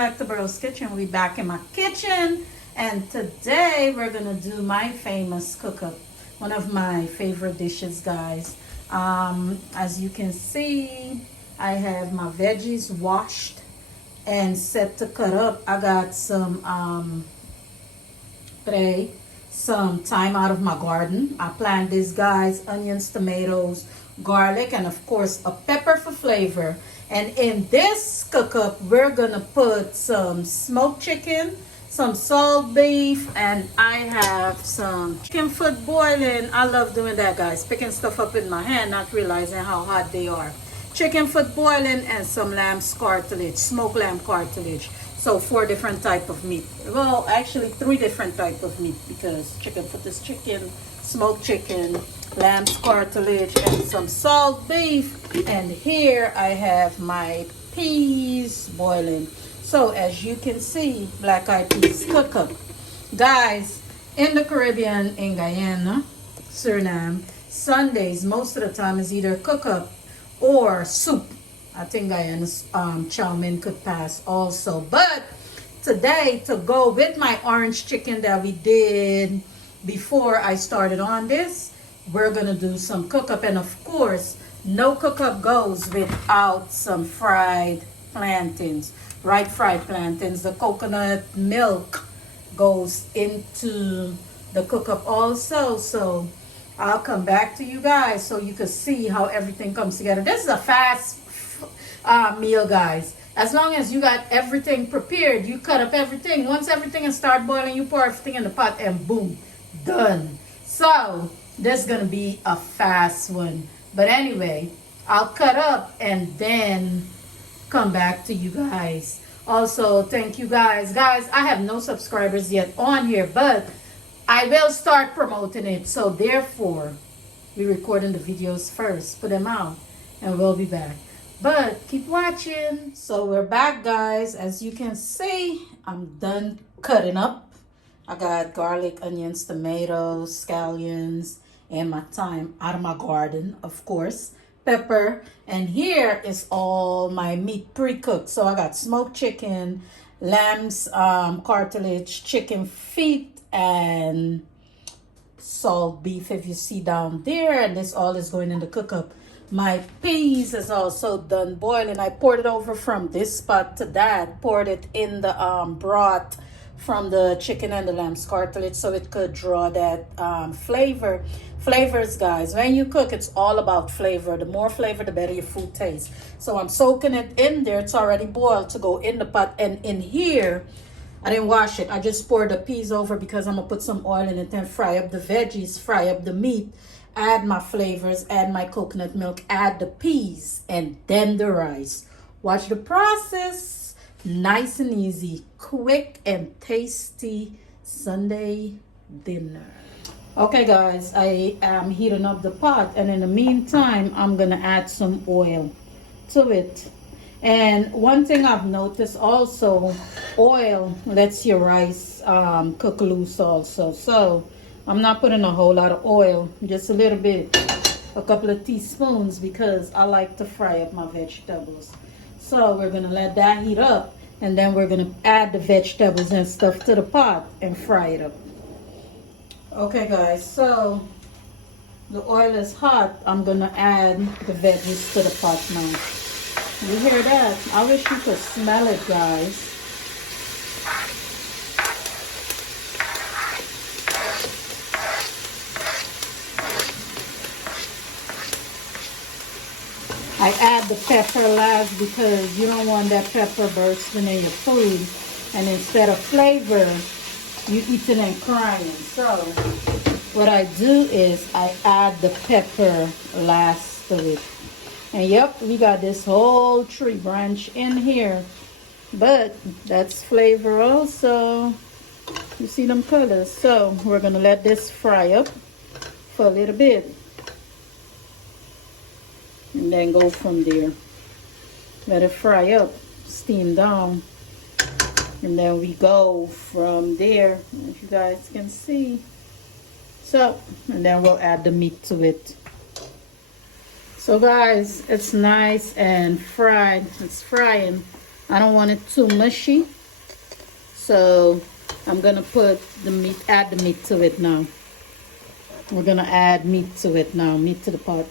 back to Burl's Kitchen. We're back in my kitchen, and today we're gonna do my famous cook-up, one of my favorite dishes, guys. As you can see, I have my veggies washed and set to cut up. I got some some thyme out of my garden. I planted these, guys: onions, tomatoes, garlic, and of course a pepper for flavor. And in this cook-up, we're gonna put some smoked chicken, some salt beef, and I have some chicken foot boiling. I love doing that, guys, picking stuff up in my hand, not realizing how hot they are. Chicken foot boiling and some lamb's cartilage, smoked lamb cartilage. So 4 different type of meat. Well, actually 3 different type of meat, because chicken foot is chicken, smoked chicken, lamb's cartilage, and some salt beef. And here I have my peas boiling. So as you can see, black eyed peas cook-up. Guys, in the Caribbean, in Guyana, Suriname, Sundays most of the time is either cook-up or soup. I think Guyana's chow mein could pass also. But today, to go with my orange chicken that we did before I started on this, we're gonna do some cook-up. And of course, no cook-up goes without some fried plantains, right? Fried plantains. The coconut milk goes into the cook-up also. So I'll come back to you guys so you can see how everything comes together. This is a fast meal, guys. As long as you got everything prepared, you cut up everything. Once everything is start boiling, you pour everything in the pot and boom, done. So this is gonna be a fast one. But anyway, I'll cut up and then come back to you guys. Also, thank you guys. Guys, I have no subscribers yet on here, but I will start promoting it. So therefore, we're recording the videos first, put them out, and we'll be back. But keep watching. So we're back, guys. As you can see, I'm done cutting up. I got garlic, onions, tomatoes, scallions, and my thyme out of my garden, of course, pepper. And here is all my meat pre-cooked. So I got smoked chicken, lamb's cartilage, chicken feet, and salt beef, if you see down there. And this all is going in the cook-up. My peas is also done boiling. I poured it over from this spot to that, poured it in the broth from the chicken and the lamb's cartilage so it could draw that flavors, guys. When you cook, it's all about flavor. The more flavor, the better your food tastes. So I'm soaking it in there. It's already boiled to go in the pot. And in here, I didn't wash it. I just poured the peas over because I'm gonna put some oil in it and fry up the veggies, fry up the meat, add my flavors, add my coconut milk, add the peas, and then the rice. Watch the process. Nice and easy, quick and tasty Sunday dinner. Okay, guys, I am heating up the pot, and in the meantime, I'm gonna add some oil to it. And one thing I've noticed also, oil lets your rice cook loose also. So I'm not putting a whole lot of oil, just a little bit, a couple of teaspoons, because I like to fry up my vegetables. So we're gonna let that heat up, and then we're gonna add the vegetables and stuff to the pot and fry it up. Okay, guys, so the oil is hot. I'm gonna add the veggies to the pot now. You hear that? I wish you could smell it, guys. I add the pepper last because you don't want that pepper bursting in your food. And instead of flavor, you eating and crying. So what I do is I add the pepper last to it. And yep, we got this whole tree branch in here. But that's flavor also. You see them colors? So we're going to let this fry up for a little bit. And then go from there. Let it fry up, steam down. And then we go from there, as you guys can see. So, and then we'll add the meat to it. So guys, it's nice and fried. It's frying. I don't want it too mushy. So I'm gonna put the meat, add the meat to it now. We're gonna add meat to it now, meat to the pot.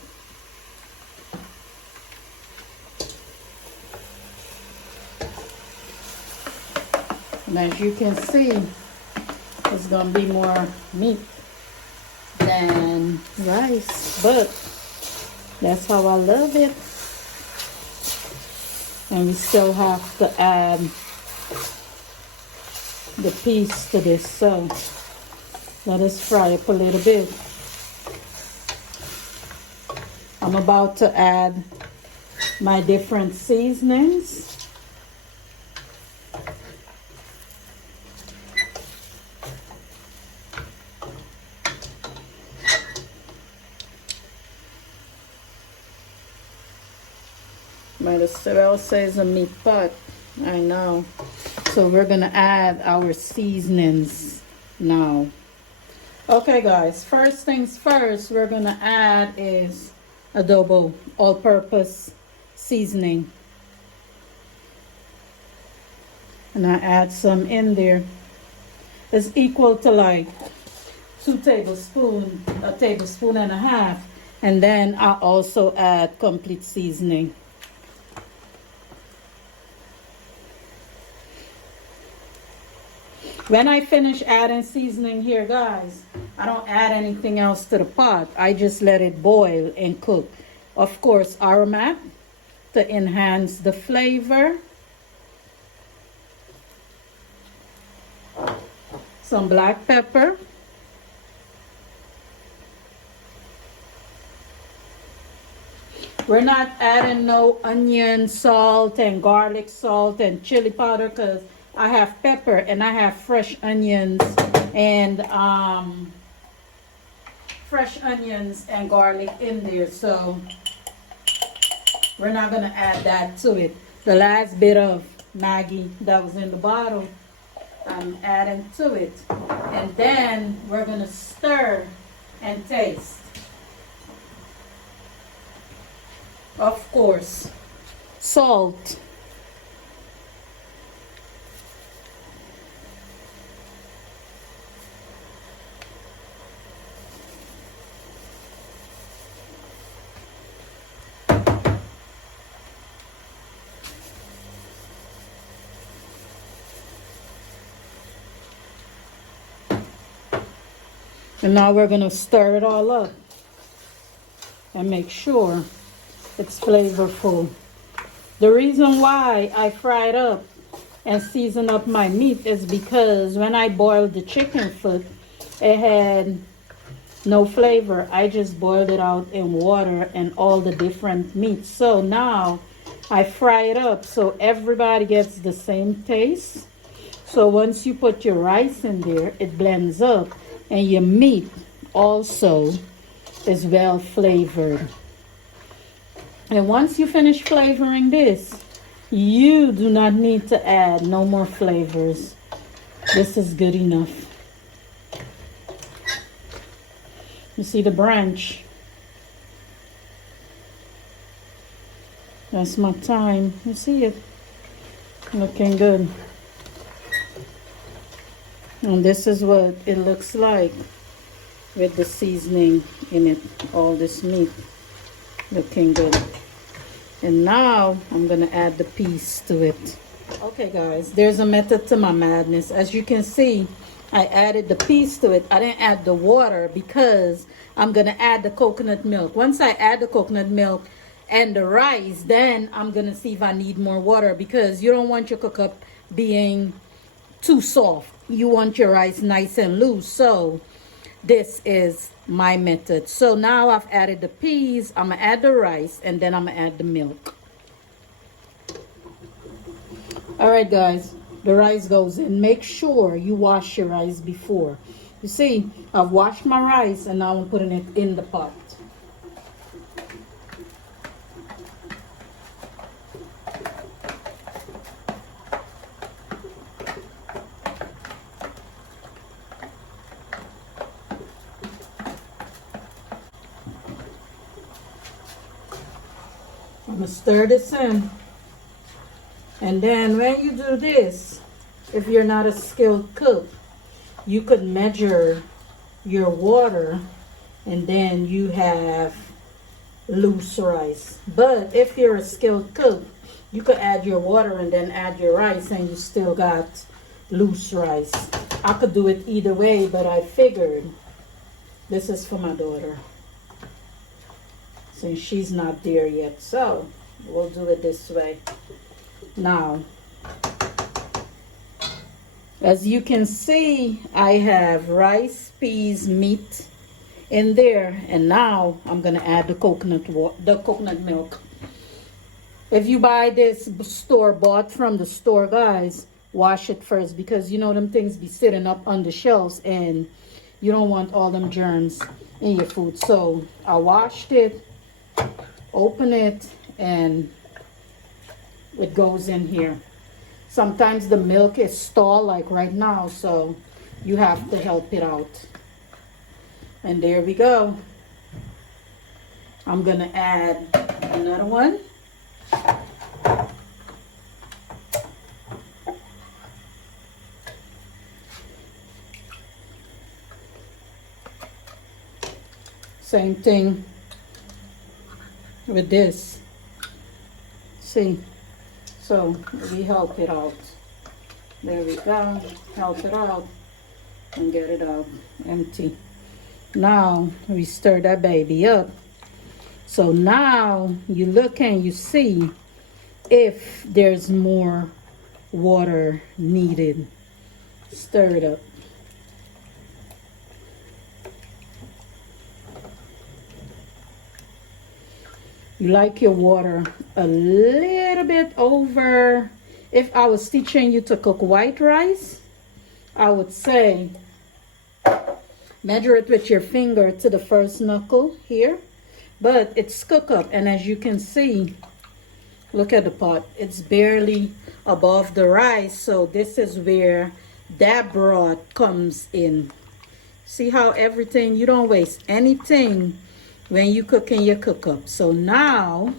And as you can see, it's gonna be more meat than rice, but that's how I love it. And we still have to add the piece to this, so let us fry up a little bit. I'm about to add my different seasonings. Might as well say it's a meat pot. I know. So we're gonna add our seasonings now. Okay guys, first things first, we're gonna add is adobo, all-purpose seasoning. And I add some in there. It's equal to like 2 tablespoons, a tablespoon and a half. And then I also add complete seasoning. When I finish adding seasoning here, guys, I don't add anything else to the pot. I just let it boil and cook. Of course, aromat to enhance the flavor. Some black pepper. We're not adding no onion salt and garlic salt and chili powder because I have pepper and I have fresh onions and garlic in there, so we're not gonna add that to it. The last bit of Maggi that was in the bottle, I'm adding to it, and then we're gonna stir and taste. Of course, salt. And now we're going to stir it all up and make sure it's flavorful. The reason why I fried up and seasoned up my meat is because when I boiled the chicken foot, it had no flavor. I just boiled it out in water and all the different meats. So now I fry it up so everybody gets the same taste. So once you put your rice in there, it blends up. And your meat also is well flavored. And once you finish flavoring this, you do not need to add no more flavors. This is good enough. You see the branch? That's my thyme. You see it? Looking good. And this is what it looks like with the seasoning in it, all this meat looking good. And now I'm gonna add the piece to it. Okay guys, there's a method to my madness. As you can see, I added the piece to it. I didn't add the water because I'm gonna add the coconut milk. Once I add the coconut milk and the rice, then I'm gonna see if I need more water, because you don't want your Cookup being too soft. You want your rice nice and loose. So this is my method. So now I've added the peas, I'm gonna add the rice, and then I'm gonna add the milk. All right guys, the rice goes in. Make sure you wash your rice before. You see, I've washed my rice and now I'm putting it in the pot. I'm gonna stir this in. And then when you do this, if you're not a skilled cook, you could measure your water and then you have loose rice. But if you're a skilled cook, you could add your water and then add your rice and you still got loose rice. I could do it either way, but I figured this is for my daughter since she's not there yet. So we'll do it this way. Now, as you can see, I have rice, peas, meat in there, and now I'm gonna add the coconut milk. If you buy this store-bought from the store, guys, wash it first, because you know them things be sitting up on the shelves and you don't want all them germs in your food. So I washed it, open it, and it goes in here. Sometimes the milk is stalled like right now, so you have to help it out. And there we go. I'm gonna add another one. Same thing with this. See? So we help it out. There we go. Help it out and get it out empty. Now we stir that baby up. So now you look and you see if there's more water needed. Stir it up. You like your water a little bit over. If I was teaching you to cook white rice, I would say measure it with your finger to the first knuckle here. But it's Cookup, and as you can see, look at the pot. It's barely above the rice, so this is where that broth comes in. See how everything, you don't waste anything when you cook in your Cookup. So now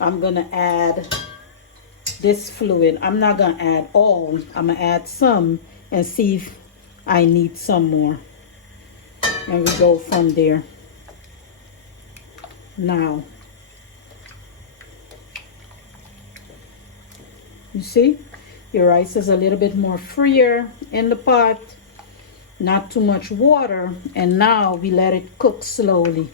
I'm gonna add this fluid. I'm not gonna add all. I'm gonna add some and see if I need some more. And we go from there. Now, you see, your rice is a little bit more freer in the pot. Not too much water, and now we let it cook slowly.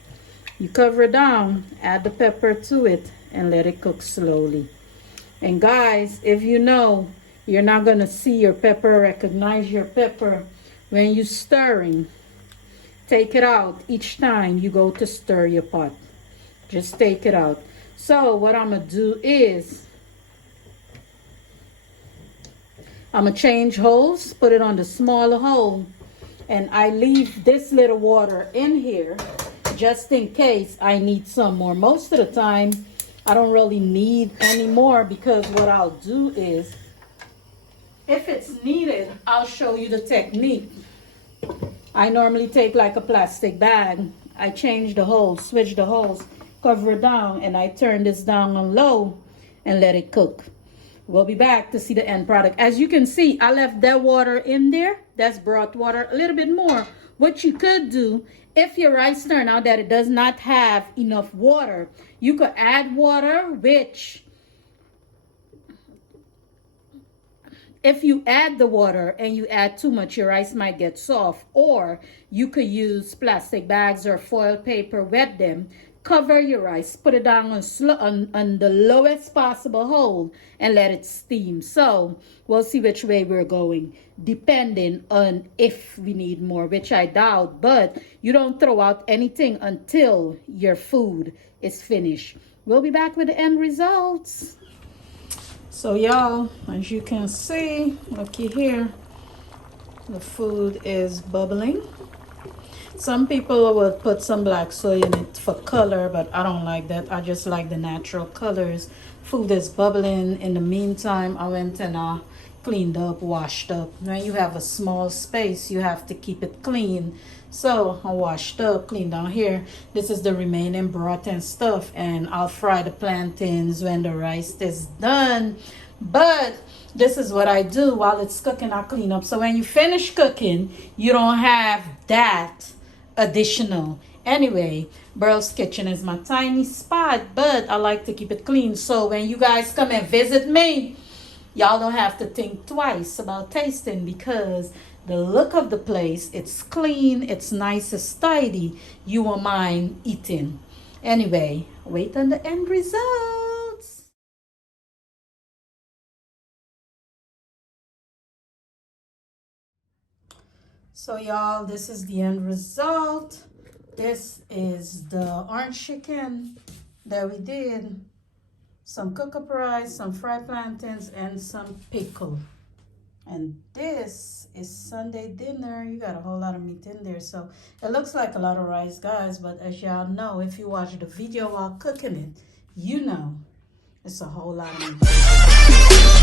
You cover it down, add the pepper to it, and let it cook slowly. And guys, if you know you're not gonna see your pepper, recognize your pepper when you're stirring, take it out each time you go to stir your pot. Just take it out. So what I'm gonna do is I'm gonna change holes, put it on the smaller hole, and I leave this little water in here just in case I need some more. Most of the time, I don't really need any more, because what I'll do is, if it's needed, I'll show you the technique. I normally take like a plastic bag. I change the holes, switch the holes, cover it down, and I turn this down on low and let it cook. We'll be back to see the end product. As you can see, I left that water in there. That's broth water, a little bit more. What you could do, if your rice turn out that it does not have enough water, you could add water, which if you add the water and you add too much, your rice might get soft. Or you could use plastic bags or foil paper, wet them, cover your rice, put it down on the lowest possible hole, and let it steam. So we'll see which way we're going, depending on if we need more, which I doubt. But you don't throw out anything until your food is finished. We'll be back with the end results. So y'all, as you can see, looky here, the food is bubbling. Some people will put some black soy in it for color, but I don't like that. I just like the natural colors. Food is bubbling. In the meantime, I went and cleaned up, washed up. When you have a small space, you have to keep it clean. So I washed up, cleaned down here. This is the remaining broth and stuff, and I'll fry the plantains when the rice is done. But this is what I do while it's cooking. I clean up. So when you finish cooking, you don't have that additional. Anyway, Burl's Kitchen is my tiny spot, but I like to keep it clean. So when you guys come and visit me, y'all don't have to think twice about tasting because the look of the place, it's clean, it's nice, it's tidy. You won't mind eating. Anyway, wait on the end results. So y'all, this is the end result. This is the orange chicken that we did. Some cookup rice, some fried plantains, and some pickle. And this is Sunday dinner. You got a whole lot of meat in there. So it looks like a lot of rice, guys. But as y'all know, if you watch the video while cooking it, you know it's a whole lot of meat.